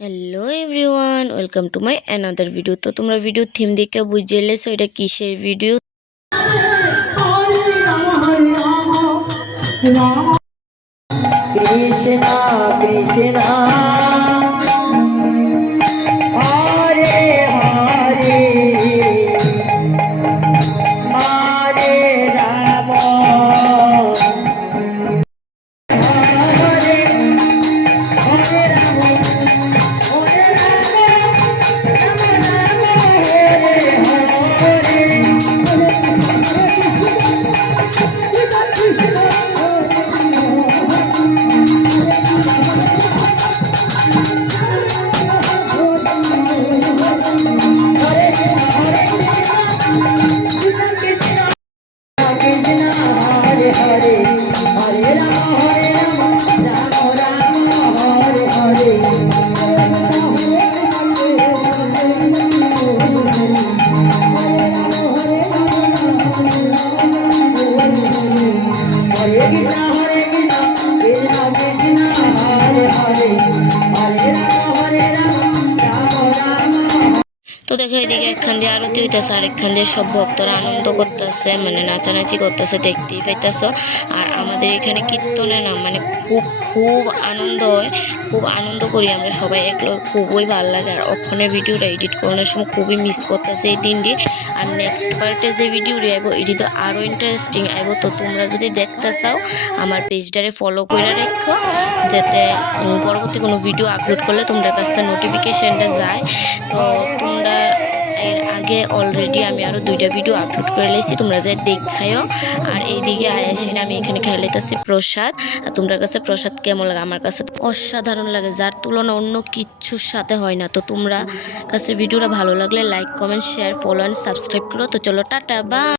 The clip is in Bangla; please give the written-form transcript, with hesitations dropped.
Hello everyone, welcome to my another video. তো তোমরা ভিডিও থিম দেখে বুঝে এলেছো এটা কিসের ভিডিও। কৃষ্ণা কৃষ্ণা হরে হরে হরে রাম হরে হরে রাম হরে রাম রাম রাম হরে তো দেখো এদিকে একখান দিয়ে আরতি হইতেছে আর একখান দিয়ে সব ভক্তরা আনন্দ করতেছে, মানে নাচানাচি করতেছে, দেখতেই পাইতেছ। আর আমাদের এখানে কীর্তনে না মানে খুব খুব আনন্দ হয়, খুব আনন্দ করি আমরা সবাই, একলো খুবই ভালো লাগে। আর ওখানে ভিডিওটা এডিট করানোর সময় খুবই মিস করতেছে এই দিনটি। আর নেক্সট পার্টে যে ভিডিওটি আইব এটি তো আরও ইন্টারেস্টিং আইব। তো তোমরা যদি দেখতে চাও আমার পেজটারে ফলো করে রেখো, যাতে পরবর্তী কোনো ভিডিও আপলোড করলে তোমাদের কাছে নোটিফিকেশনটা যায়। তো তোমরা এর আগে অলরেডি আমি আরও 2টা ভিডিও আপলোড করে লেছি, তোমরা যাই দেখাইও। আর এইদিকে আয়াসিন আমি এখানে খেলাইতেছি প্রসাদ। আর তোমাদের কাছে প্রসাদ কেমন লাগে? আমার কাছে অসাধারণ লাগে, যার তুলনা অন্য কিচ্ছুর সাথে হয় না। তো তোমরা কাছে ভিডিওটা ভালো লাগলে like, comment, share, follow and subscribe করো। তো চলো টাটা, বাই।